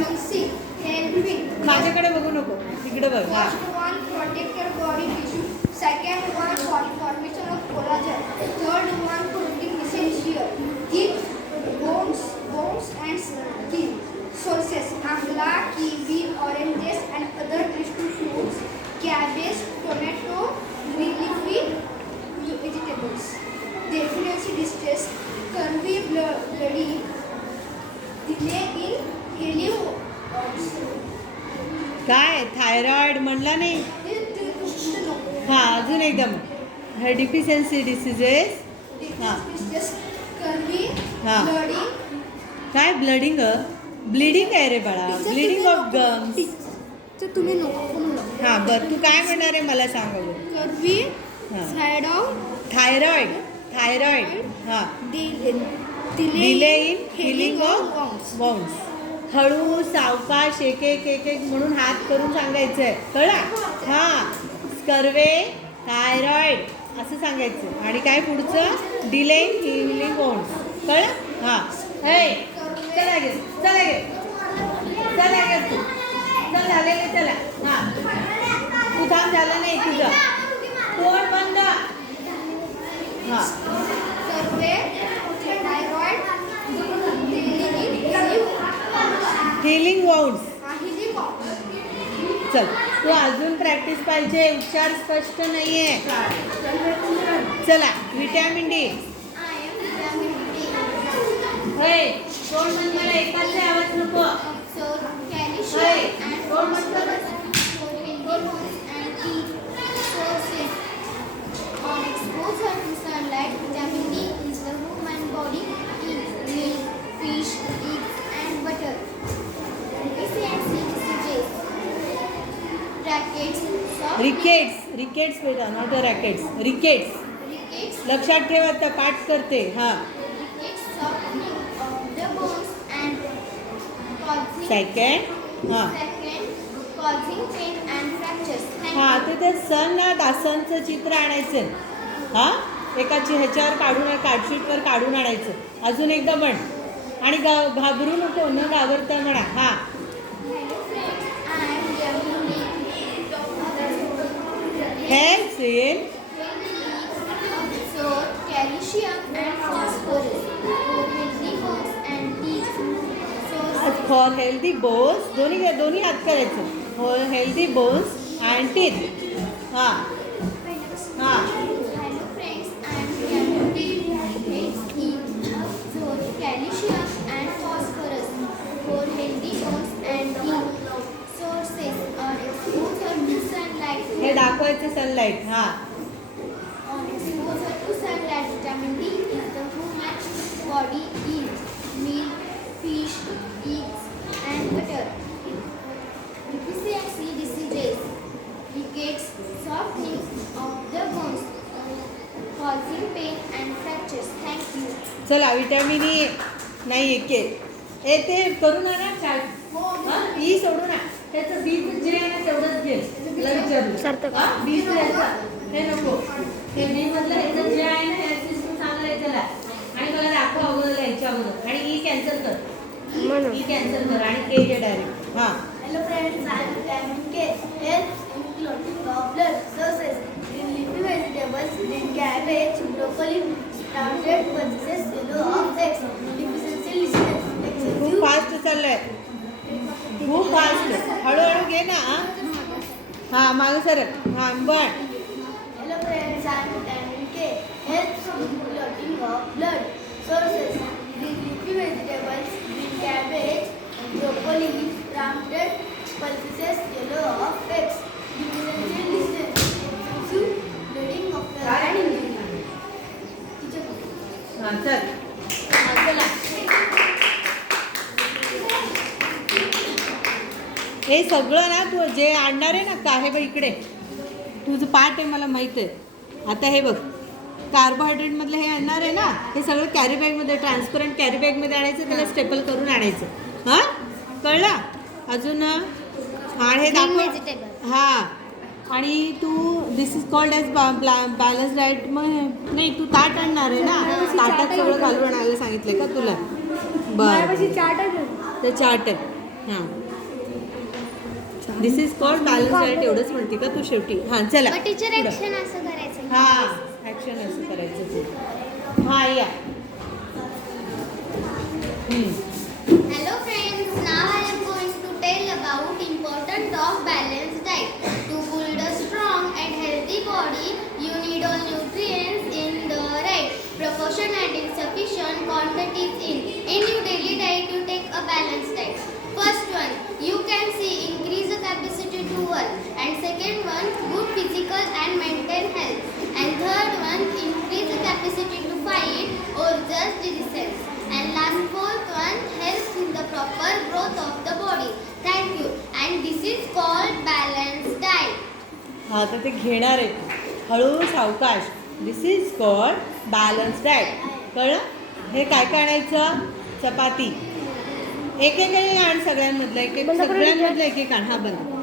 Vitamin C, helping. माझ्याकडे बघू नको, तिकडे बघ. हा. First one, protect your body tissue. Second one, formation of collagen. Third one, protein essential. Keep bones and skin. Sources: amla, kiwi, oranges, and other tasty fruits. Cabbage, tomato, green leafy vegetables. Deficiency distress, curvy, bloody, delay in healing. काय thyroid म्हणला नाही. हा, अजून एकदम deficiency diseases. हा. Curvy, हा. Blooding. काय blooding? Bleeding आहे रे बाळा, ब्लिडिंग ऑफ गम्स. तुम्ही नको. हा बरं, तू काय म्हणणार आहे मला सांग बघू. कर्वी, हा. Thyroid, thyroid. हा. Delay in healing of bones. हळू सावकाश एक एक एक एक म्हणून हात करून सांगायचं आहे, कळला? हा. कर्वे, थायरॉइड असं सांगायचं. आणि काय पुढचं? Delay in healing bones. कळलं? हा. हे चला गे, चला गे, चला गे तू. चल झाले गे, चला. हा, तू थांब, झालं नाही तुझं. तोंड बंद. हा. Karve, thyroid, healing wounds. healing. चल, तू अजून प्रॅक्टिस पाहिजे, उच्चार स्पष्ट नाहीये. चला, विटॅमिन डी. होय, तोंड बंद करा, एकाच आवाज नको. होय, तोंड बंद करा. Exposure to sunlight, vitamin D is the human body eats milk, fish, eggs, and butter. Deficiency diseases, rackets, soft rickets बेटा, नॉट रॅकेट्स. रिकेट्स. rickets, लक्षात ठेव, आता पाठ करते. हा. rickets, softening of the bones and causing second. हा. causing pain and fractures. Thank हा, you. ते सननाथ आसनचं चित्र आणायचं. हा, एकाची ह्याच्यावर काढून, कार्डशीटवर काढून आणायचं. अजून एकदा म्हण. आणि घाबरू नको, न घाबरता म्हणा. हा. Hello friends, I am Yamini. Helps in So, calcium and phosphorus for healthy bones and teeth. So, for healthy bones. दोन्ही हात करायचं. For healthy bones and teeth. हा. हा. hello friends, I am Yamini. Helps in so calcium and phosphorus for healthy bones and teeth. Sources are exposure to sunlight. हे दाखवायचं sunlight. हा. On exposure to sunlight, vitamin D is the human body eats milk, fish, eggs, and butter. Deficiency diseases, rickets, softening of the bones, causing pain and fractures. Thank you. चला, vitamin E नाही के ए ते करू ना chart. E सोडू ना, त्याचं B J आहे ना तेवढंच घे. तुला विचारलं बी हे नको. हे बी मधलं ह्याचं जे आहे ना ह्याची चांगलं आहे त्याला. आणि मला दाखव अगोदर ह्याच्या अगोदर. आणि ई कॅन्सल कर. ई कॅन्सल कर आणि के घे डायरेक्ट. हां. Hello friends, I am vitamin K. Helps in clotting of blood. Sources: green leafy vegetables, green cabbage, broccoli, rounded pulses, yellow of eggs. Deficiency diseases, खूप excessive. फास्ट चाललंय, खूप fast. हळूहळू घे ना. हां, मागं सरक. हां, पण Hello friends, I am vitamin K. Helps in clotting of blood. Sources: green leafy vegetables, green cabbage, broccoli, rounded pulses, yellow of eggs. Deficiency diseases, excessive bleeding of the and injury. हां, चल. हां, चला. हे सगळं ना तू जे आणणार आहे ना का हे बघ इकडे तुझं पाठ आहे मला माहीत आहे. आता हे बघ कार्बोहायड्रेटमधलं हे आणणार आहे ना, हे सगळं कॅरी बॅगमध्ये ट्रान्सपरंट कॅरी बॅगमध्ये आणायचं, त्याला स्टेपल करून आणायचं. हां, कळलं? अजून आणि हे दाखव. हां, आणि तू this is called as balance diet. मग नाही, तू ताट आणणार आहे ना, ताटात सगळं घालून आणायला सांगितलं का तुला? बरं, ते चार्ट आहे. हां दिस इज कॉल्ड बॅलन्स डाएट एवढंच म्हणते का तू शेवटी हां चला मग टीचर पुढं. ॲक्शन असं करायचं. हां ॲक्शन असं करायचं ते हां या Hello friends, now I am going to tell about importance of balanced diet. To build a strong and healthy body, you need all nutrients in the right proportion and in sufficient quantities in your daily diet. You take a balanced diet. First one, you can see increase the capacity to work, and second one, good physical and mental health, and third one, increase the capacity to fight or just diseases. And last fourth one, helps in the proper growth of the body. Thank you. And this is called balanced diet. हां तर ते घेणार आहे हळू सावकाश दिस is called balance diet कळलं हे काय काय आणायचं चपाती एक एक आण सगळ्यांमधलं एक एक सगळ्यांमधलं एक एक आण हा बंद